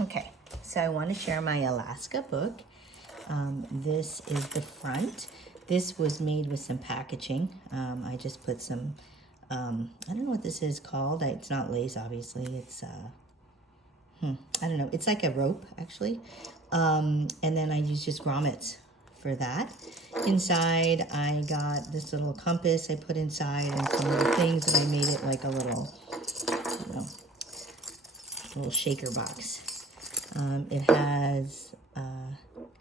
Okay, so I want to share my Alaska book. This is the front. This was made with some packaging. I just put some, I don't know what this is called. It's not lace, obviously. It's, I don't know. It's like a rope, actually. And then I used just grommets for that. Inside, I got this little compass I put inside and some little things, and I made it like a little, you know, little shaker box. It has,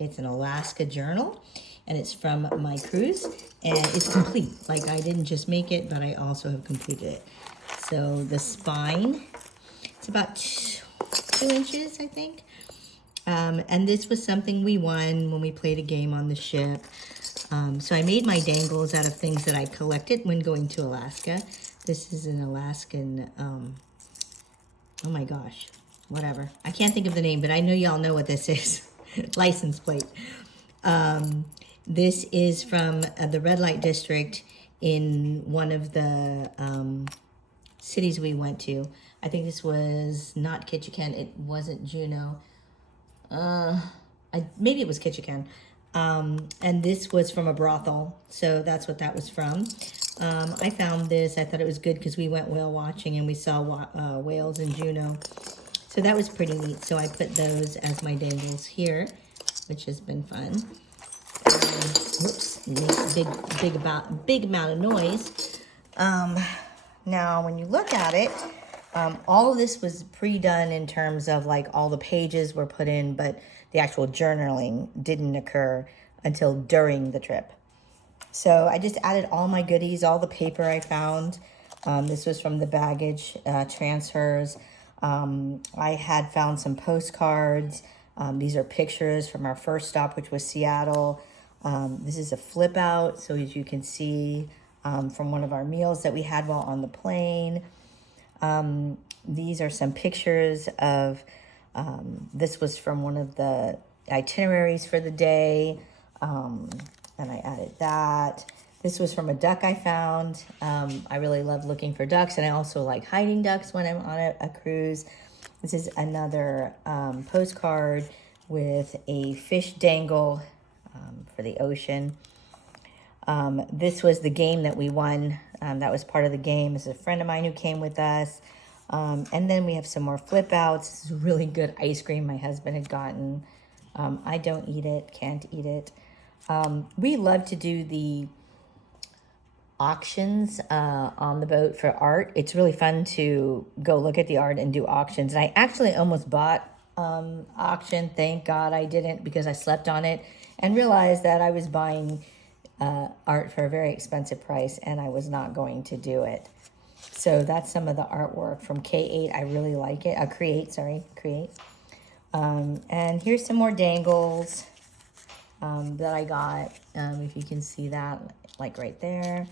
it's an Alaska journal, and it's from my cruise, and it's complete. Like, I didn't just make it, but I also have completed it. So the spine, it's about 2 inches, I think. And this was something we won when we played a game on the ship. So I made my dangles out of things that I collected when going to Alaska. This is an Alaskan, oh my gosh, whatever. I can't think of the name, but I know y'all know what this is. License plate. This is from the red light district in one of the cities we went to. I think this was not Ketchikan. It wasn't Juneau. Maybe it was Ketchikan. And this was from a brothel. So that's what that was from. I found this. I thought it was good because we went whale watching and we saw whales in Juneau. So that was pretty neat. So I put those as my dangles here, which has been fun. Whoops, it makes a big amount of noise. Now, when you look at it, all of this was pre-done in terms of like all the pages were put in, but the actual journaling didn't occur until during the trip. So I just added all my goodies, all the paper I found. This was from the baggage transfers. I had found some postcards. These are pictures from our first stop, which was Seattle. This is a flip out, so as you can see from one of our meals that we had while on the plane. These are some pictures of, this was from one of the itineraries for the day, and I added that. This was from a duck I found. I really love looking for ducks, and I also like hiding ducks when I'm on a cruise. This is another postcard with a fish dangle for the ocean. This was the game that we won. That was part of the game. This is a friend of mine who came with us. And then we have some more flip outs. This is really good ice cream my husband had gotten. I don't eat it, can't eat it. We love to do the auctions on the boat for art. It's really fun to go look at the art and do auctions. And I actually almost bought auction. Thank God I didn't, because I slept on it and realized that I was buying art for a very expensive price and I was not going to do it. So that's some of the artwork from K8. I really like it. Create. And here's some more dangles that I got. If you can see that, like right there.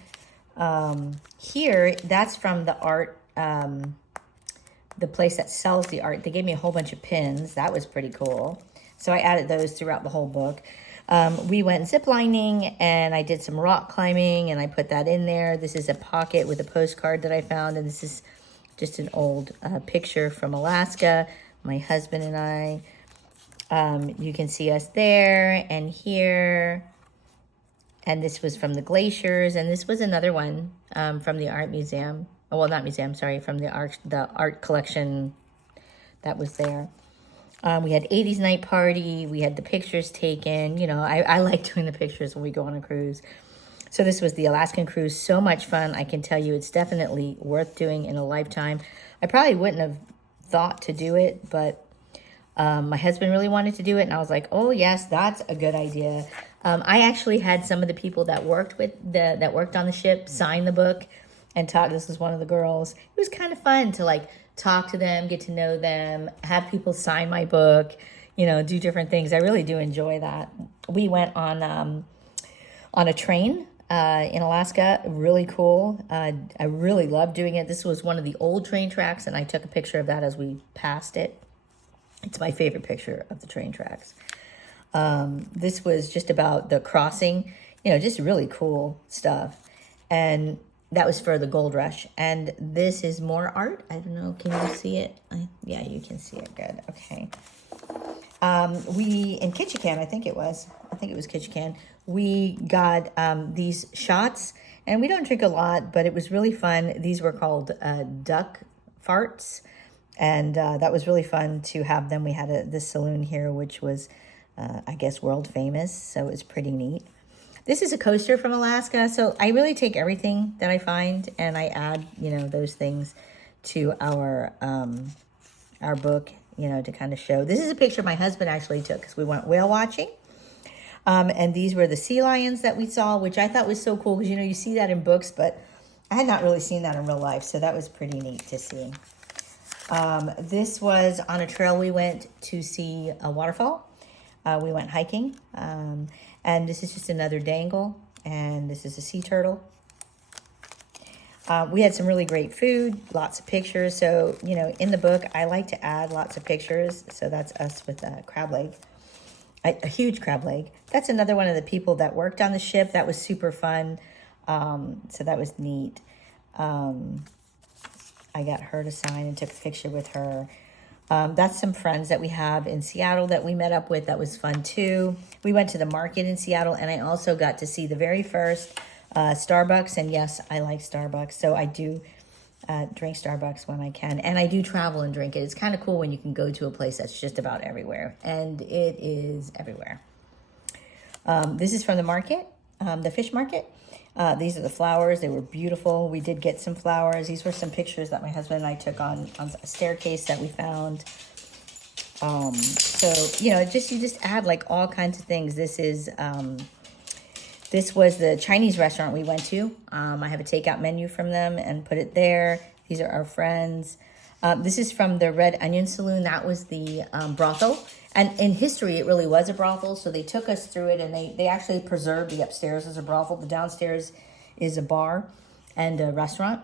Here, that's from the art, the place that sells the art. They gave me a whole bunch of pins. That was pretty cool. So I added those throughout the whole book. We went ziplining and I did some rock climbing and I put that in there. This is a pocket with a postcard that I found, and this is just an old picture from Alaska, my husband and I. You can see us there and here. And this was from the glaciers, and this was another one from the art museum. Oh, well, not museum, sorry, from the art collection that was there. We had 80s night party. We had the pictures taken. You know, I like doing the pictures when we go on a cruise. So this was the Alaskan cruise. So much fun. I can tell you it's definitely worth doing in a lifetime. I probably wouldn't have thought to do it, but my husband really wanted to do it. And I was like, oh, yes, that's a good idea. I actually had some of the people that worked on the ship sign the book and talk. This was one of the girls. It was kind of fun to like talk to them, get to know them, have people sign my book, you know, do different things. I really do enjoy that. We went on a train in Alaska. Really cool. I really love doing it. This was one of the old train tracks, and I took a picture of that as we passed it. It's my favorite picture of the train tracks. This was just about the crossing, you know, just really cool stuff. And that was for the gold rush. And this is more art. I don't know, can you see it? Yeah, you can see it good. Okay. In Ketchikan, I think it was Ketchikan, we got these shots, and we don't drink a lot, but it was really fun. These were called duck farts, and that was really fun to have them. We had this saloon here, which was, I guess, world famous, so it was pretty neat. This is a coaster from Alaska, so I really take everything that I find, and I add, those things to our book, to kind of show. This is a picture my husband actually took because we went whale watching. And these were the sea lions that we saw, which I thought was so cool because, you see that in books, but I had not really seen that in real life. So that was pretty neat to see. This was on a trail we went to see a waterfall. We went hiking. And this is just another dangle. And this is a sea turtle. We had some really great food, lots of pictures. So, in the book, I like to add lots of pictures. So that's us with a crab leg, a huge crab leg. That's another one of the people that worked on the ship. That was super fun. So that was neat. I got her to sign and took a picture with her. That's some friends that we have in Seattle that we met up with. That was fun too. We went to the market in Seattle, and I also got to see the very first Starbucks. And yes, I like Starbucks. So I do drink Starbucks when I can. And I do travel and drink it. It's kind of cool when you can go to a place that's just about everywhere. And it is everywhere. This is from the market, the fish market. These are the flowers. They were beautiful. We did get some flowers. These were some pictures that my husband and I took on a staircase that we found. So, you just add like all kinds of things. This was the Chinese restaurant we went to. I have a takeout menu from them and put it there. These are our friends. This is from the Red Onion Saloon. That was the brothel. And in history, it really was a brothel. So they took us through it, and they actually preserved the upstairs as a brothel. The downstairs is a bar and a restaurant.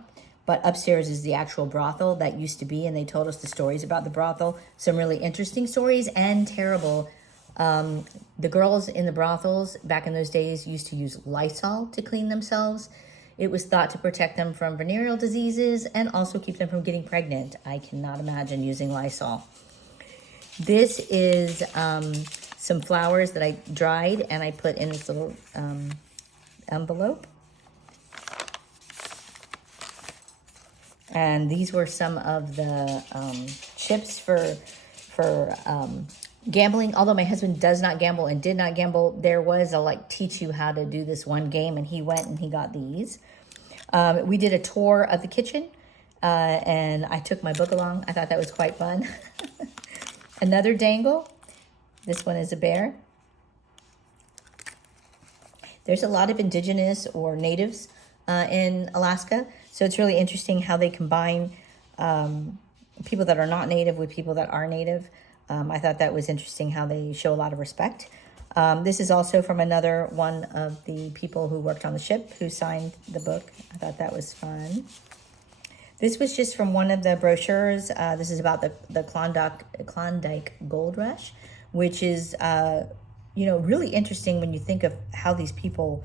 But upstairs is the actual brothel that used to be. And they told us the stories about the brothel. Some really interesting stories and terrible. The girls in the brothels back in those days used to use Lysol to clean themselves. It was thought to protect them from venereal diseases and also keep them from getting pregnant. I cannot imagine using Lysol. This is some flowers that I dried and I put in this little envelope. And these were some of the chips for gambling. Although my husband does not gamble and did not gamble, there was a teach you how to do this one game, and he went and he got these. We did a tour of the kitchen, and I took my book along. I thought that was quite fun. Another dangle. This one is a bear. There's a lot of indigenous or natives in Alaska, so it's really interesting how they combine people that are not native with people that are native. I thought that was interesting how they show a lot of respect. This is also from another one of the people who worked on the ship who signed the book. I thought that was fun. This was just from one of the brochures. This is about the Klondike Gold Rush, which is, really interesting when you think of how these people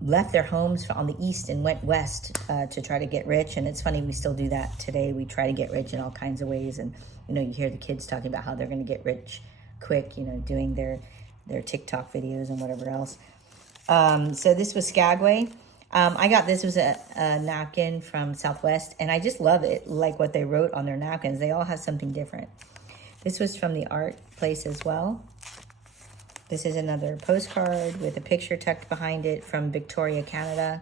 left their homes on the east and went west to try to get rich. And it's funny, we still do that today. We try to get rich in all kinds of ways. And, you hear the kids talking about how they're going to get rich quick, doing their TikTok videos and whatever else. So this was Skagway. This was a napkin from Southwest, and I just love it, like what they wrote on their napkins. They all have something different. This was from the art place as well. This is another postcard with a picture tucked behind it from Victoria, Canada.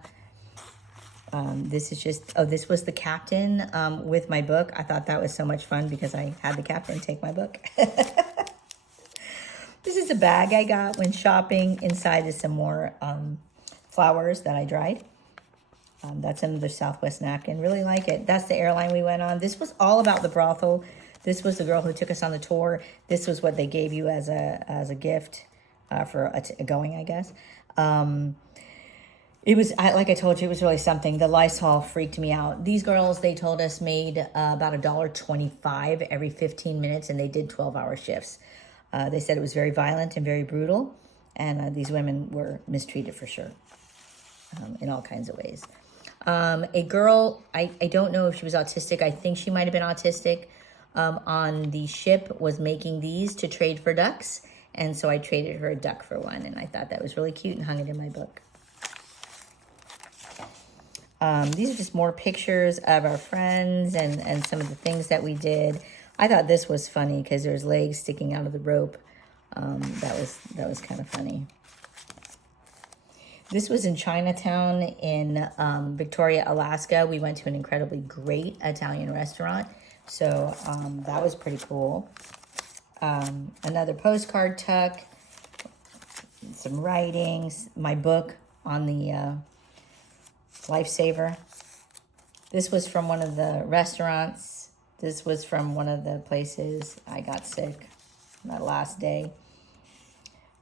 This was the captain with my book. I thought that was so much fun because I had the captain take my book. This is a bag I got when shopping. Inside is some more flowers that I dried. That's another Southwest napkin. Really like it. That's the airline we went on. This was all about the brothel. This was the girl who took us on the tour. This was what they gave you as a gift for going, I guess. It was, like I told you, it was really something. The Lysol freaked me out. These girls, they told us, made about $1.25 every 15 minutes, and they did 12-hour shifts. They said it was very violent and very brutal, and these women were mistreated for sure in all kinds of ways. A girl, I don't know if she was autistic. I think she might have been autistic. On the ship was making these to trade for ducks. And so I traded her a duck for one. And I thought that was really cute and hung it in my book. These are just more pictures of our friends and some of the things that we did. I thought this was funny because there's legs sticking out of the rope. That was kind of funny. This was in Chinatown in Victoria, Alaska. We went to an incredibly great Italian restaurant. So that was pretty cool. Another postcard tuck, some writings, my book on the Lifesaver. This was from one of the restaurants. This was from one of the places I got sick that last day.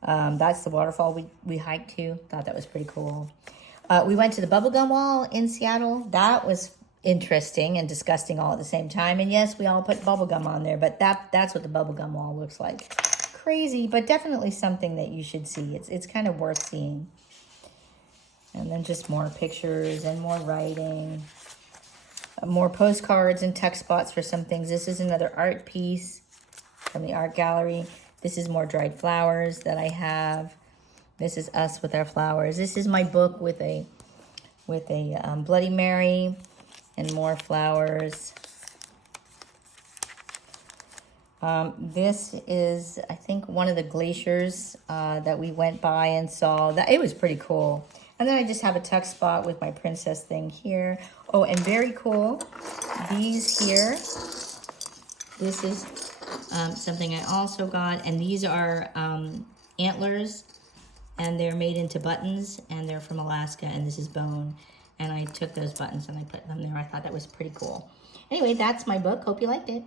That's the waterfall we hiked to. Thought that was pretty cool. We went to the bubblegum wall in Seattle. That was interesting and disgusting all at the same time. And yes, we all put bubblegum on there, but that's what the bubblegum wall looks like. Crazy, but definitely something that you should see. It's kind of worth seeing. And then just more pictures and more writing. More postcards and tuck spots for some things. This is another art piece from the art gallery. This is more dried flowers that I have. This is us with our flowers. This is my book with a Bloody Mary and more flowers. This is, I think, one of the glaciers that we went by and saw. It was pretty cool. And then I just have a tuck spot with my princess thing here. Oh, and very cool, these here. This is something I also got. And these are antlers. And they're made into buttons. And they're from Alaska. And this is bone. And I took those buttons and I put them there. I thought that was pretty cool. Anyway, that's my book. Hope you liked it.